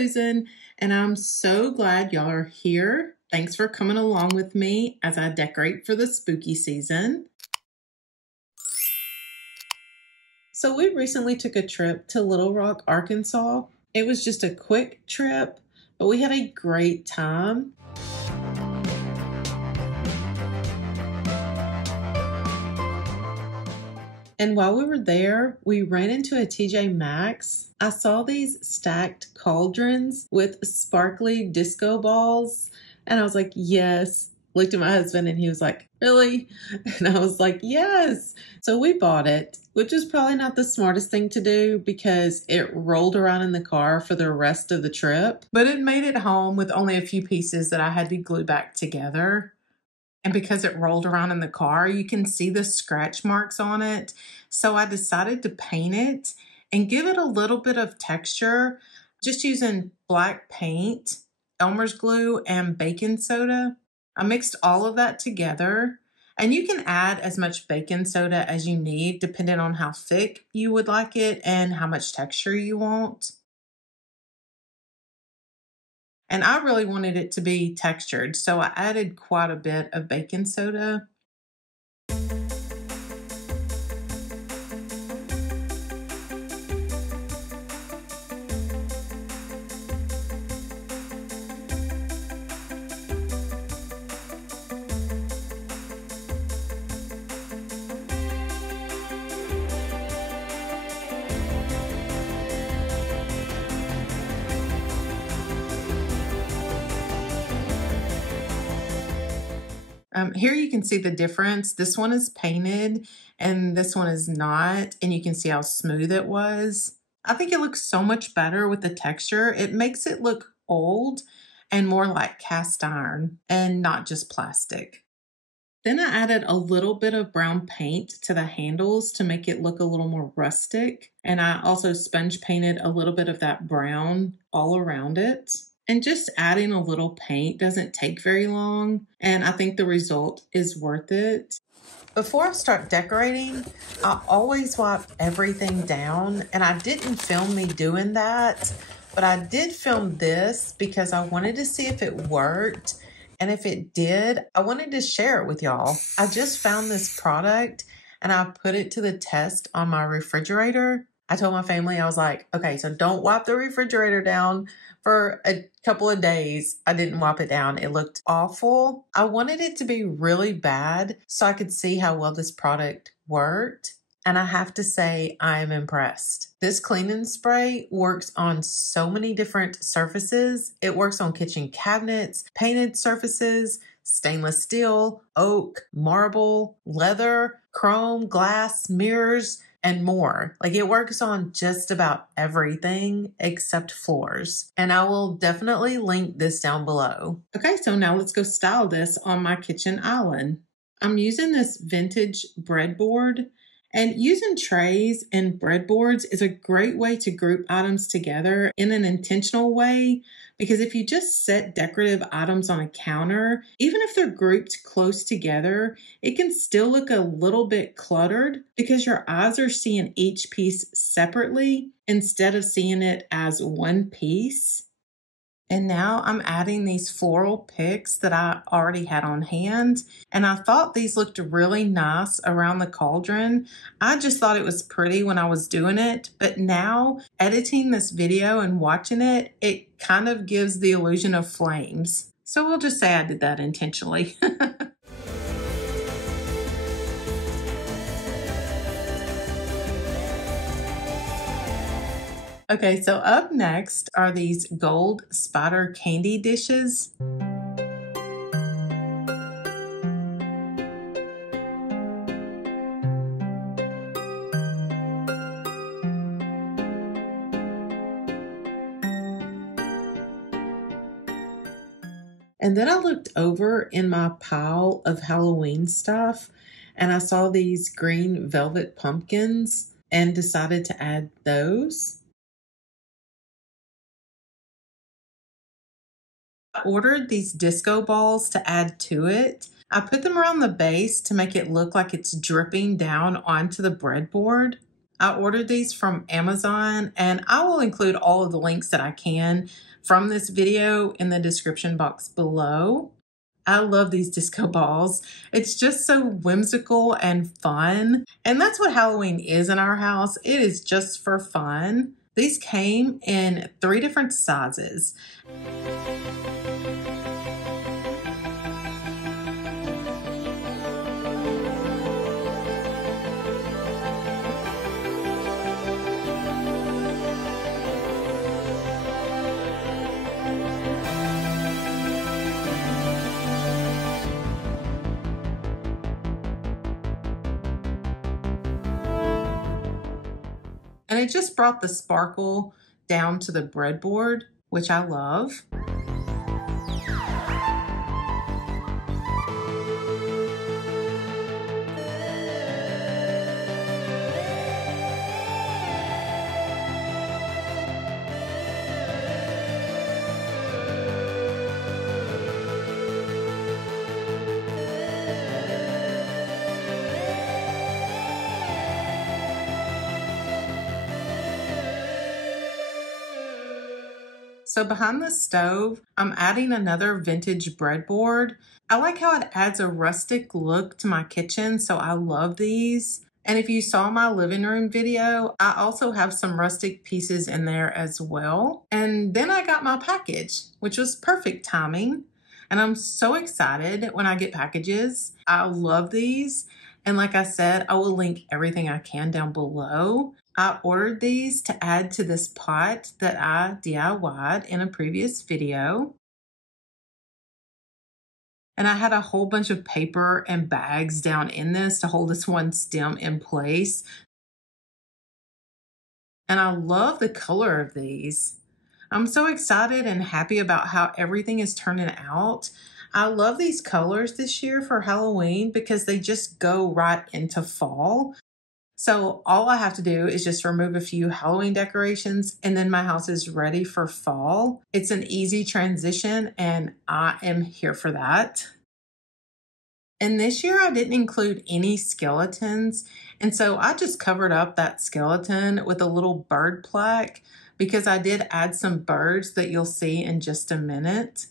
Susan, and I'm so glad y'all are here. Thanks for coming along with me as I decorate for the spooky season. So we recently took a trip to Little Rock, Arkansas. It was just a quick trip, but we had a great time. And while we were there, we ran into a TJ Maxx. I saw these stacked cauldrons with sparkly disco balls, and I was like, yes. Looked at my husband and he was like, really? And I was like, yes. So we bought it, which is probably not the smartest thing to do because it rolled around in the car for the rest of the trip. But it made it home with only a few pieces that I had to glue back together. And because it rolled around in the car, you can see the scratch marks on it. So I decided to paint it and give it a little bit of texture, just using black paint, Elmer's glue, and baking soda. I mixed all of that together. And you can add as much baking soda as you need, depending on how thick you would like it and how much texture you want. And I really wanted it to be textured, so I added quite a bit of baking soda. Here you can see the difference. This one is painted and this one is not, and you can see how smooth it was. I think it looks so much better with the texture. It makes it look old and more like cast iron and not just plastic. Then I added a little bit of brown paint to the handles to make it look a little more rustic. And I also sponge painted a little bit of that brown all around it. And just adding a little paint doesn't take very long, and I think the result is worth it. Before I start decorating, I always wipe everything down, and I didn't film me doing that, but I did film this because I wanted to see if it worked, and if it did, I wanted to share it with y'all. I just found this product, and I put it to the test on my refrigerator. I told my family, I was like, okay, so don't wipe the refrigerator down for a couple of days. I didn't wipe it down. It looked awful. I wanted it to be really bad so I could see how well this product worked. And I have to say, I'm impressed. This cleaning spray works on so many different surfaces. It works on kitchen cabinets, painted surfaces, stainless steel, oak, marble, leather, chrome, glass, mirrors, and more. Like, it works on just about everything except floors. And I will definitely link this down below. Okay, so now let's go style this on my kitchen island. I'm using this vintage breadboard, and using trays and breadboards is a great way to group items together in an intentional way, because if you just set decorative items on a counter, even if they're grouped close together, it can still look a little bit cluttered because your eyes are seeing each piece separately instead of seeing it as one piece. And now I'm adding these floral picks that I already had on hand. And I thought these looked really nice around the cauldron. I just thought it was pretty when I was doing it. But now editing this video and watching it, it kind of gives the illusion of flames. So we'll just say I did that intentionally. Okay, so up next are these gold spider candy dishes. And then I looked over in my pile of Halloween stuff and I saw these green velvet pumpkins and decided to add those. I ordered these disco balls to add to it. I put them around the base to make it look like it's dripping down onto the breadboard. I ordered these from Amazon, and I will include all of the links that I can from this video in the description box below. I love these disco balls. It's just so whimsical and fun. And that's what Halloween is in our house. It is just for fun. These came in 3 different sizes. And it just brought the sparkle down to the breadboard, which I love. So behind the stove, I'm adding another vintage breadboard. I like how it adds a rustic look to my kitchen, so I love these. And if you saw my living room video, I also have some rustic pieces in there as well. And then I got my package, which was perfect timing. And I'm so excited when I get packages. I love these. And like I said, I will link everything I can down below. I ordered these to add to this pot that I DIY'd in a previous video. And I had a whole bunch of paper and bags down in this to hold this one stem in place. And I love the color of these. I'm so excited and happy about how everything is turning out. I love these colors this year for Halloween because they just go right into fall. So all I have to do is just remove a few Halloween decorations and then my house is ready for fall. It's an easy transition and I am here for that. And this year I didn't include any skeletons. And so I just covered up that skeleton with a little bird plaque because I did add some birds that you'll see in just a minute.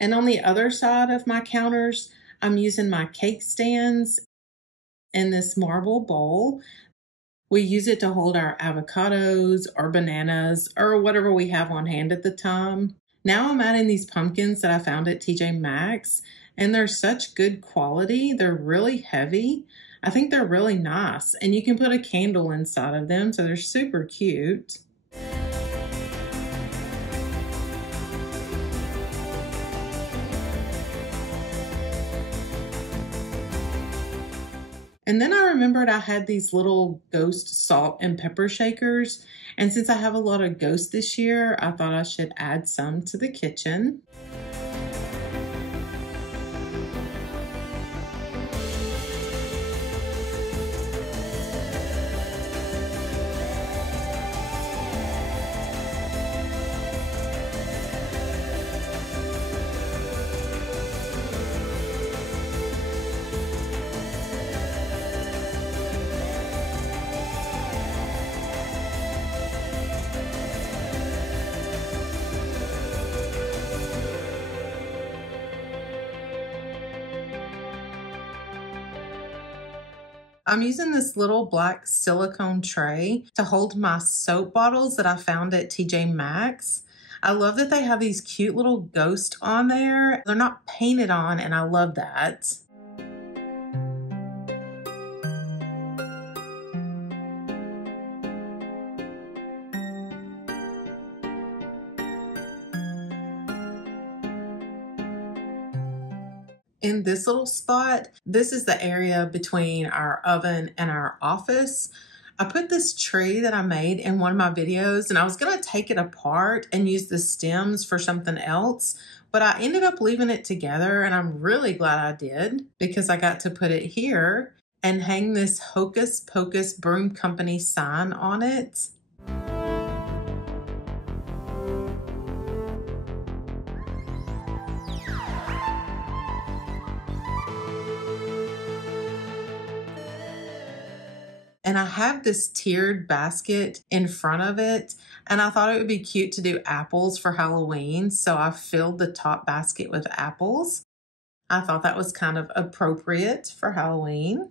And on the other side of my counters, I'm using my cake stands and this marble bowl. We use it to hold our avocados or bananas or whatever we have on hand at the time. Now I'm adding these pumpkins that I found at TJ Maxx, and they're such good quality. They're really heavy. I think they're really nice, and you can put a candle inside of them, so they're super cute. And then I remembered I had these little ghost salt and pepper shakers. And since I have a lot of ghosts this year, I thought I should add some to the kitchen. I'm using this little black silicone tray to hold my soap bottles that I found at TJ Maxx. I love that they have these cute little ghosts on there. They're not painted on, and I love that. In this little spot, this is the area between our oven and our office. I put this tree that I made in one of my videos, and I was gonna take it apart and use the stems for something else, but I ended up leaving it together, and I'm really glad I did because I got to put it here. and hang this Hocus Pocus Broom Company sign on it. And I have this tiered basket in front of it, and I thought it would be cute to do apples for Halloween, so I filled the top basket with apples. I thought that was kind of appropriate for Halloween.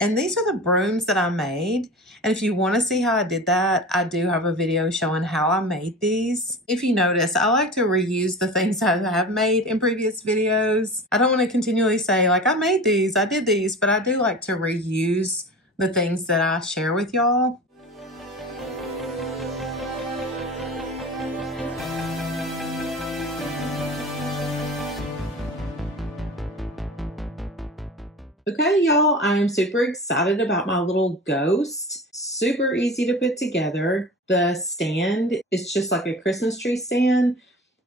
And these are the brooms that I made. And if you want to see how I did that, I do have a video showing how I made these. If you notice, I like to reuse the things I have made in previous videos. I don't want to continually say like, I made these, I did these, but I do like to reuse the things that I share with y'all. Okay, y'all, I am super excited about my little ghost. Super easy to put together. The stand is just like a Christmas tree stand.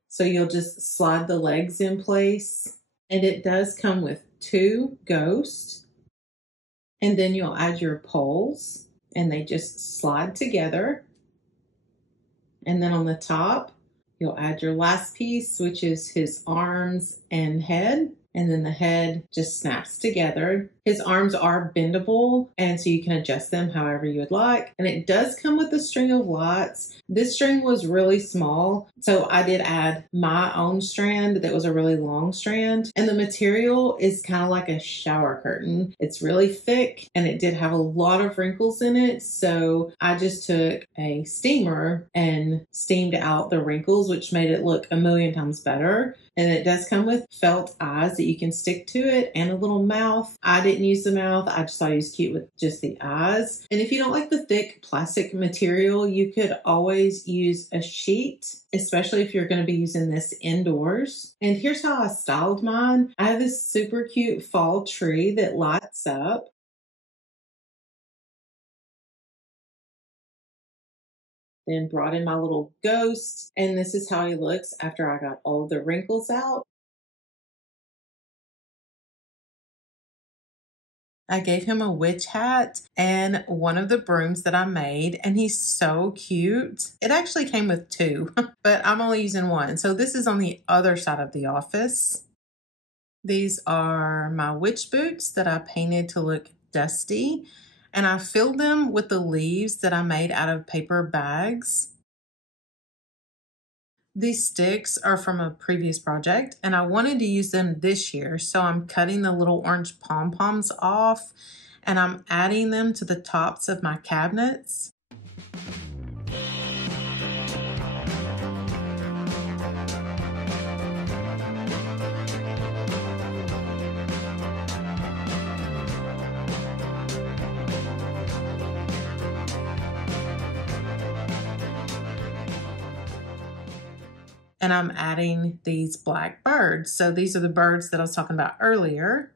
So you'll just slide the legs in place. And it does come with 2 ghosts. And then you'll add your poles and they just slide together. And then on the top, you'll add your last piece, which is his arms and head. And then the head just snaps together. His arms are bendable, and so you can adjust them however you would like. And it does come with a string of lights. This string was really small, so I did add my own strand that was a really long strand. And the material is kind of like a shower curtain. It's really thick, and it did have a lot of wrinkles in it. So I just took a steamer and steamed out the wrinkles, which made it look a million times better. And it does come with felt eyes that you can stick to it and a little mouth. I didn't use the mouth. I just thought it was cute with just the eyes. And if you don't like the thick plastic material, you could always use a sheet, especially if you're going to be using this indoors. And here's how I styled mine. I have this super cute fall tree that lights up. Then brought in my little ghost, and this is how he looks after I got all the wrinkles out. I gave him a witch hat and one of the brooms that I made, and he's so cute. It actually came with 2, but I'm only using 1. So this is on the other side of the office. These are my witch boots that I painted to look dusty. And I filled them with the leaves that I made out of paper bags. These sticks are from a previous project, and I wanted to use them this year, so I'm cutting the little orange pom-poms off, and I'm adding them to the tops of my cabinets. And I'm adding these black birds. So these are the birds that I was talking about earlier.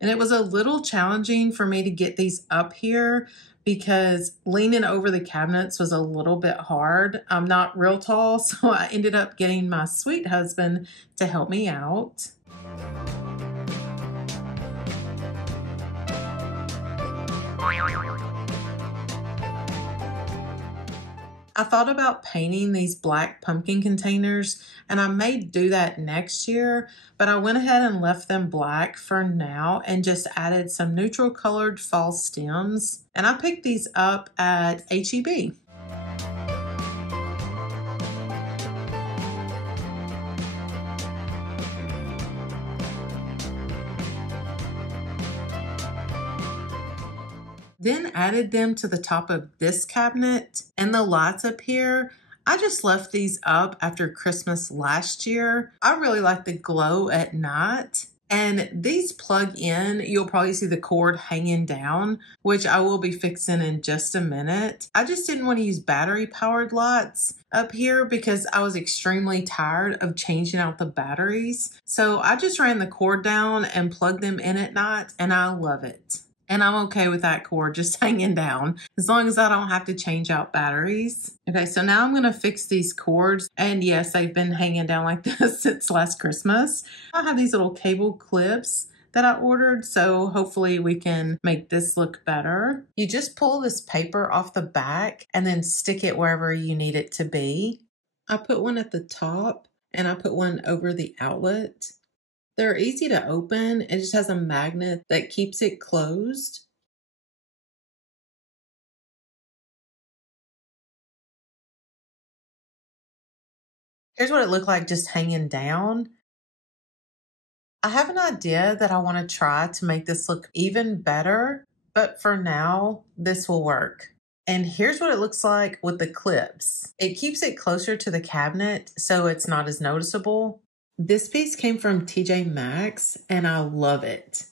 And it was a little challenging for me to get these up here because leaning over the cabinets was a little bit hard. I'm not real tall, so I ended up getting my sweet husband to help me out. I thought about painting these black pumpkin containers, and I may do that next year, but I went ahead and left them black for now and just added some neutral colored fall stems. And I picked these up at H-E-B. Then added them to the top of this cabinet. And the lights up here, I just left these up after Christmas last year. I really like the glow at night. And these plug in, you'll probably see the cord hanging down, which I will be fixing in just a minute. I just didn't want to use battery powered lights up here because I was extremely tired of changing out the batteries. So I just ran the cord down and plugged them in at night, and I love it. And I'm okay with that cord just hanging down as long as I don't have to change out batteries. Okay, so now I'm going to fix these cords. And yes, they've been hanging down like this since last Christmas. I have these little cable clips that I ordered, so hopefully we can make this look better. You just pull this paper off the back and then stick it wherever you need it to be. I put one at the top and I put one over the outlet. They're easy to open. It just has a magnet that keeps it closed. Here's what it looked like just hanging down. I have an idea that I want to try to make this look even better, but for now, this will work. And here's what it looks like with the clips. It keeps it closer to the cabinet so it's not as noticeable. This piece came from TJ Maxx and I love it.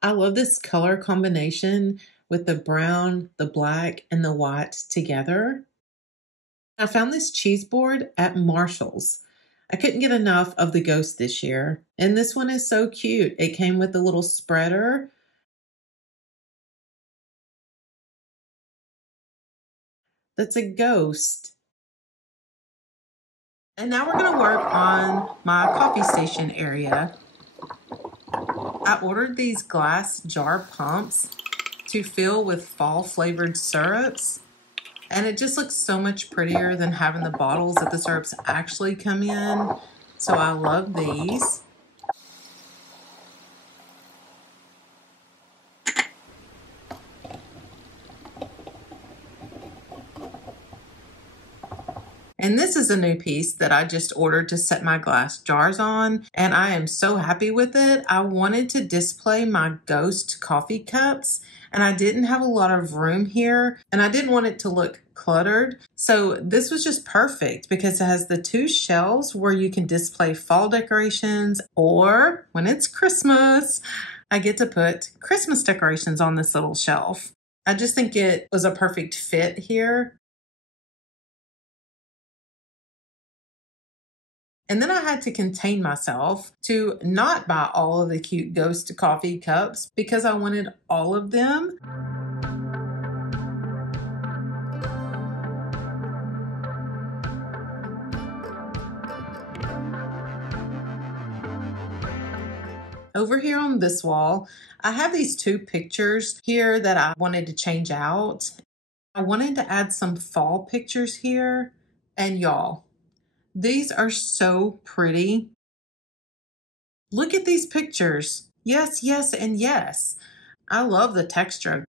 I love this color combination with the brown, the black, and the white together. I found this cheese board at Marshall's. I couldn't get enough of the ghost this year. And this one is so cute. It came with a little spreader. That's a ghost. And now we're going to work on my coffee station area. I ordered these glass jar pumps to fill with fall flavored syrups. And it just looks so much prettier than having the bottles that the syrups actually come in. So I love these. And this is a new piece that I just ordered to set my glass jars on, and I am so happy with it. I wanted to display my ghost coffee cups, and I didn't have a lot of room here, and I didn't want it to look cluttered. So this was just perfect because it has the two shelves where you can display fall decorations, or when it's Christmas, I get to put Christmas decorations on this little shelf. I just think it was a perfect fit here. And then I had to contain myself to not buy all of the cute ghost coffee cups because I wanted all of them. Over here on this wall, I have these two pictures here that I wanted to change out. I wanted to add some fall pictures here, and y'all, these are so pretty. Look at these pictures. Yes, yes, and yes. I love the texture.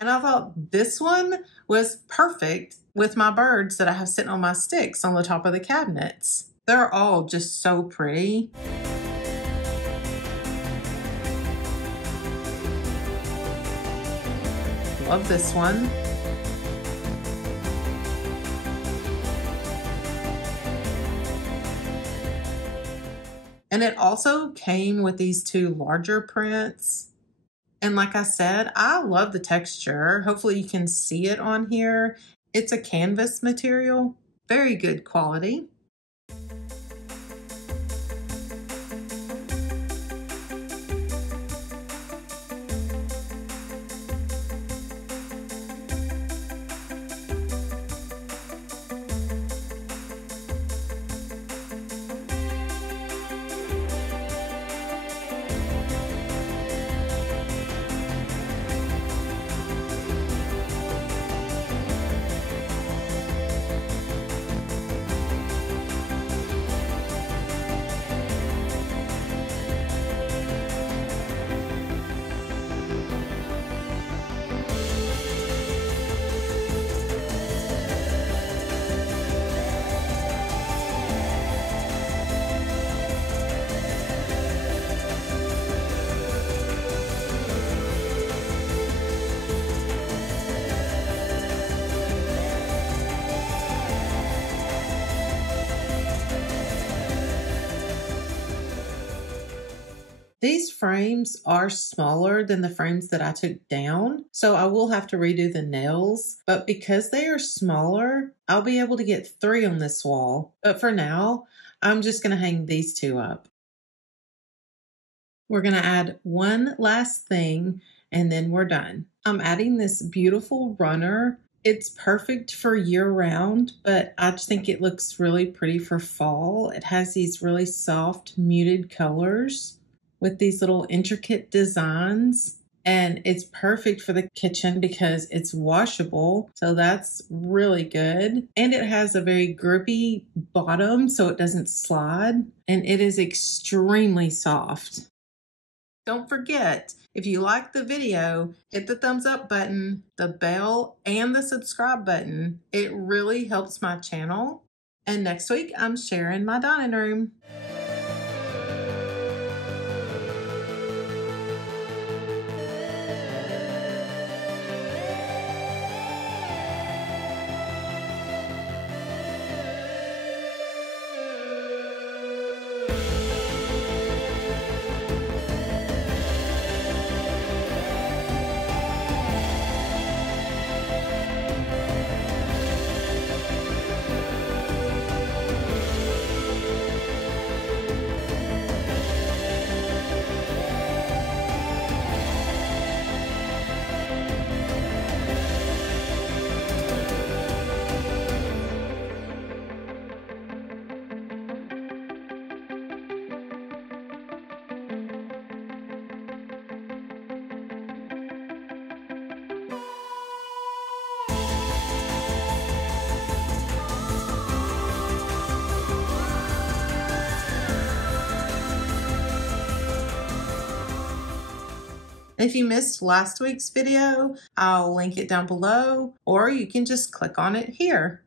And I thought this one was perfect with my birds that I have sitting on my sticks on the top of the cabinets. They're all just so pretty. Love this one. And it also came with these two larger prints. And like I said, I love the texture. Hopefully you can see it on here. It's a canvas material, very good quality. These frames are smaller than the frames that I took down, so I will have to redo the nails, but because they are smaller, I'll be able to get 3 on this wall. But for now, I'm just going to hang these 2 up. We're going to add one last thing and then we're done. I'm adding this beautiful runner. It's perfect for year-round, but I just think it looks really pretty for fall. It has these really soft, muted colors with these little intricate designs, and it's perfect for the kitchen because it's washable, so that's really good. And it has a very grippy bottom so it doesn't slide, and it is extremely soft. Don't forget, if you like the video, hit the thumbs up button, the bell, and the subscribe button. It really helps my channel. And next week, I'm sharing my dining room. If you missed last week's video, I'll link it down below, or you can just click on it here.